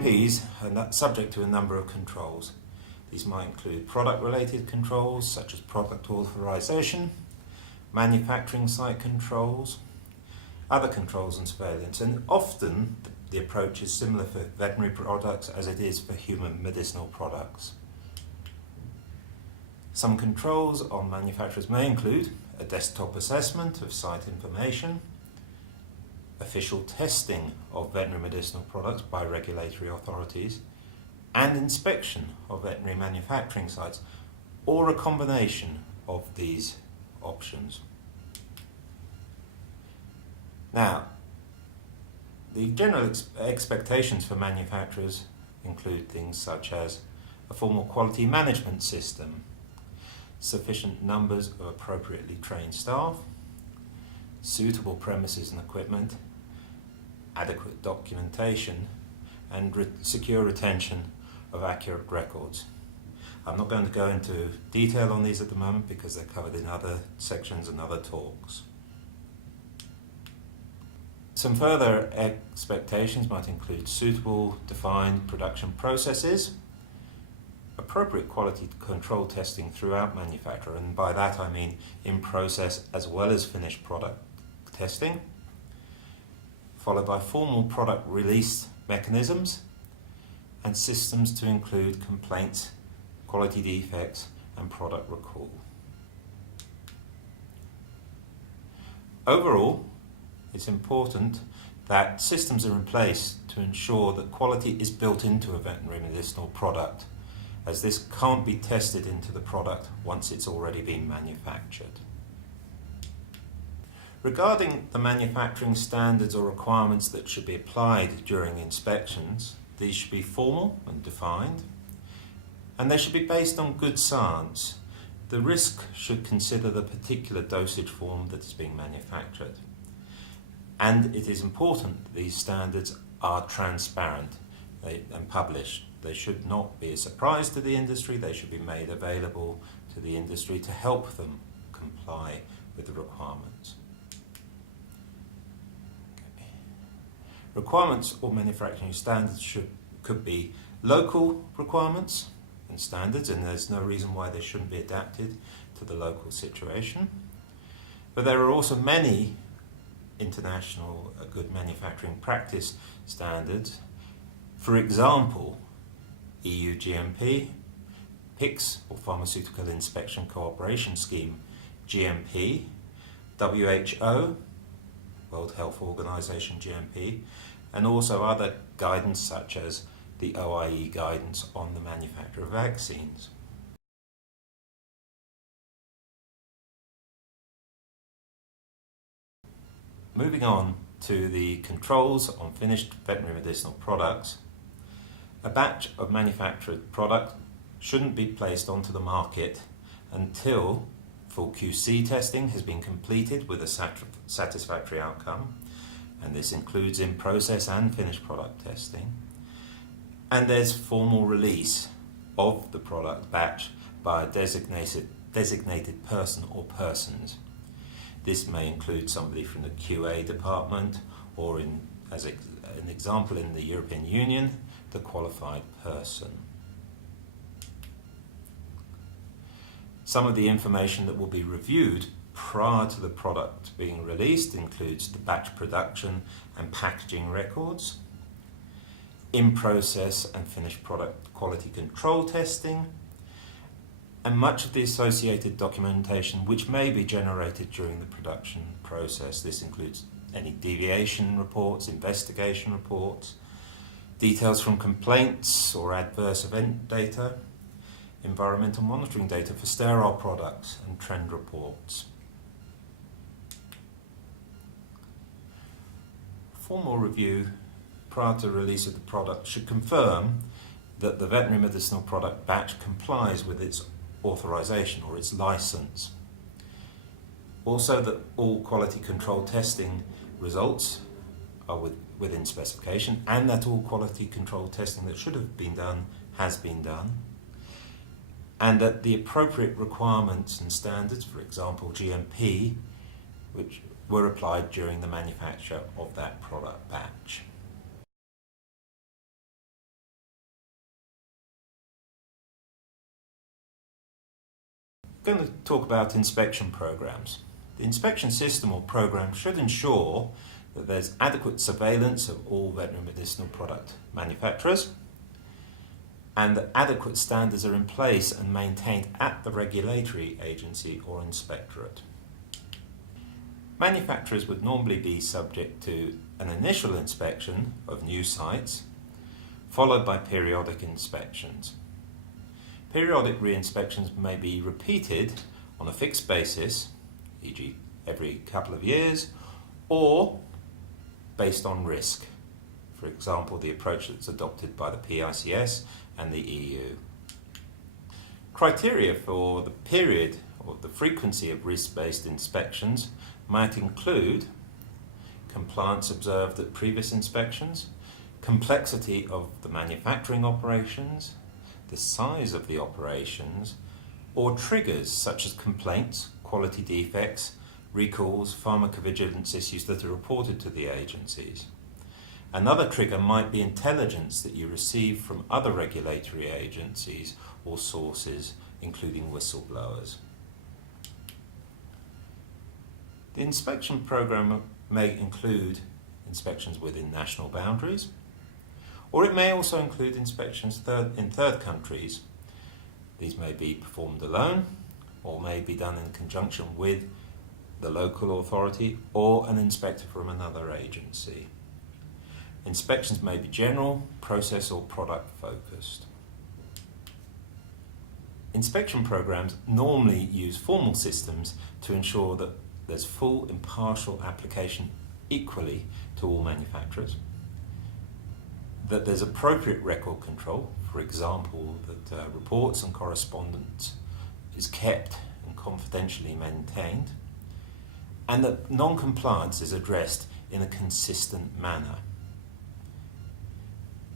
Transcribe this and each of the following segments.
GMPs are subject to a number of controls. These might include product-related controls such as product authorization, manufacturing site controls, other controls and surveillance, and often the approach is similar for veterinary products as it is for human medicinal products. Some controls on manufacturers may include a desktop assessment of site information, official testing of veterinary medicinal products by regulatory authorities, and inspection of veterinary manufacturing sites, or a combination of these options. Now, the general expectations for manufacturers include things such as a formal quality management system, sufficient numbers of appropriately trained staff, suitable premises and equipment, adequate documentation, and secure retention of accurate records. I'm not going to go into detail on these at the moment because they're covered in other sections and other talks. Some further expectations might include suitable defined production processes, appropriate quality control testing throughout manufacture, and by that I mean in process as well as finished product testing, followed by formal product release mechanisms and systems to include complaints, quality defects, and product recall. Overall, it's important that systems are in place to ensure that quality is built into a veterinary medicinal product, as this can't be tested into the product once it's already been manufactured. Regarding the manufacturing standards or requirements that should be applied during inspections, these should be formal and defined, and they should be based on good science. The risk should consider the particular dosage form that is being manufactured. And it is important that these standards are transparent and published. They should not be a surprise to the industry. They should be made available to the industry to help them comply with the requirements. Requirements or manufacturing standards could be local requirements and standards, and there's no reason why they shouldn't be adapted to the local situation. But there are also many international good manufacturing practice standards. For example, EU GMP, PICS or Pharmaceutical Inspection Cooperation Scheme, GMP, WHO, World Health Organization GMP, and also other guidance such as the OIE guidance on the manufacture of vaccines. Moving on to the controls on finished veterinary medicinal products, a batch of manufactured product shouldn't be placed onto the market until full QC testing has been completed with a satisfactory outcome, and this includes in-process and finished product testing, and there's formal release of the product batch by a designated person or persons. This may include somebody from the QA department, or as an example in the European Union, the qualified person. Some of the information that will be reviewed prior to the product being released includes the batch production and packaging records, in-process and finished product quality control testing, and much of the associated documentation which may be generated during the production process. This includes any deviation reports, investigation reports, details from complaints or adverse event data, environmental monitoring data for sterile products, and trend reports. Formal review prior to release of the product should confirm that the veterinary medicinal product batch complies with its authorization or its license. Also, that all quality control testing results are within specification, and that all quality control testing that should have been done has been done, and that the appropriate requirements and standards, for example GMP, which were applied during the manufacture of that product batch. I'm going to talk about inspection programs. The inspection system or program should ensure that there's adequate surveillance of all veterinary medicinal product manufacturers and that adequate standards are in place and maintained at the regulatory agency or inspectorate. Manufacturers would normally be subject to an initial inspection of new sites, followed by periodic inspections. Periodic re-inspections may be repeated on a fixed basis, e.g. every couple of years, or based on risk. For example, the approach that's adopted by the PICS and the EU. Criteria for the period or the frequency of risk-based inspections might include compliance observed at previous inspections, complexity of the manufacturing operations, the size of the operations, or triggers such as complaints, quality defects, recalls, pharmacovigilance issues that are reported to the agencies. Another trigger might be intelligence that you receive from other regulatory agencies or sources, including whistleblowers. The inspection program may include inspections within national boundaries, or it may also include inspections in third countries. These may be performed alone, or may be done in conjunction with the local authority or an inspector from another agency. Inspections may be general, process or product focused. Inspection programs normally use formal systems to ensure that there's full impartial application equally to all manufacturers, that there's appropriate record control, for example, that reports and correspondence is kept and confidentially maintained, and that non-compliance is addressed in a consistent manner.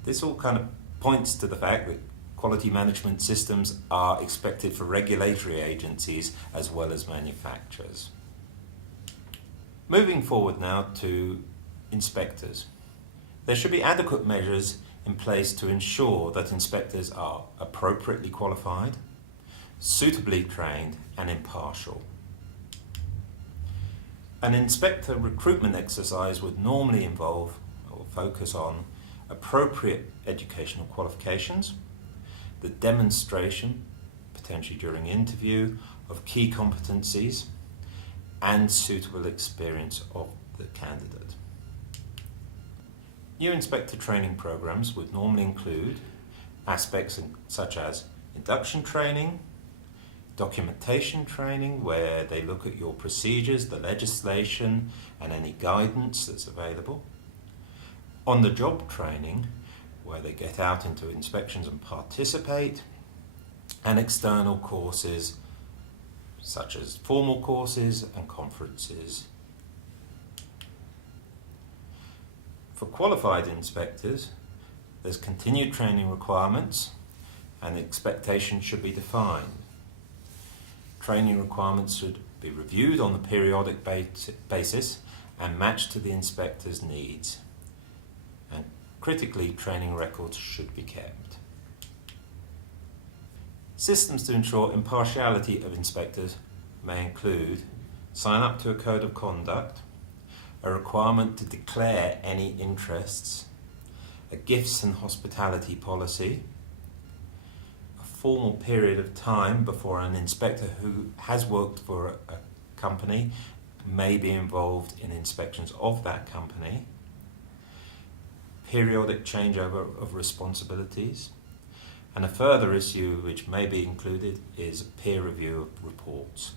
This all kind of points to the fact that quality management systems are expected for regulatory agencies as well as manufacturers. Moving forward now to inspectors. There should be adequate measures in place to ensure that inspectors are appropriately qualified, suitably trained and impartial. An inspector recruitment exercise would normally involve or focus on appropriate educational qualifications, the demonstration, potentially during interview, of key competencies and suitable experience of the candidate. New inspector training programs would normally include aspects such as induction training, documentation training, where they look at your procedures, the legislation, and any guidance that's available. On-the-job training, where they get out into inspections and participate, and external courses, such as formal courses and conferences. For qualified inspectors, there's continued training requirements and expectations should be defined. Training requirements should be reviewed on a periodic basis and matched to the inspector's needs. And critically, training records should be kept. Systems to ensure impartiality of inspectors may include sign up to a code of conduct, a requirement to declare any interests, a gifts and hospitality policy, a formal period of time before an inspector who has worked for a company may be involved in inspections of that company, periodic changeover of responsibilities, and a further issue which may be included is peer review of reports.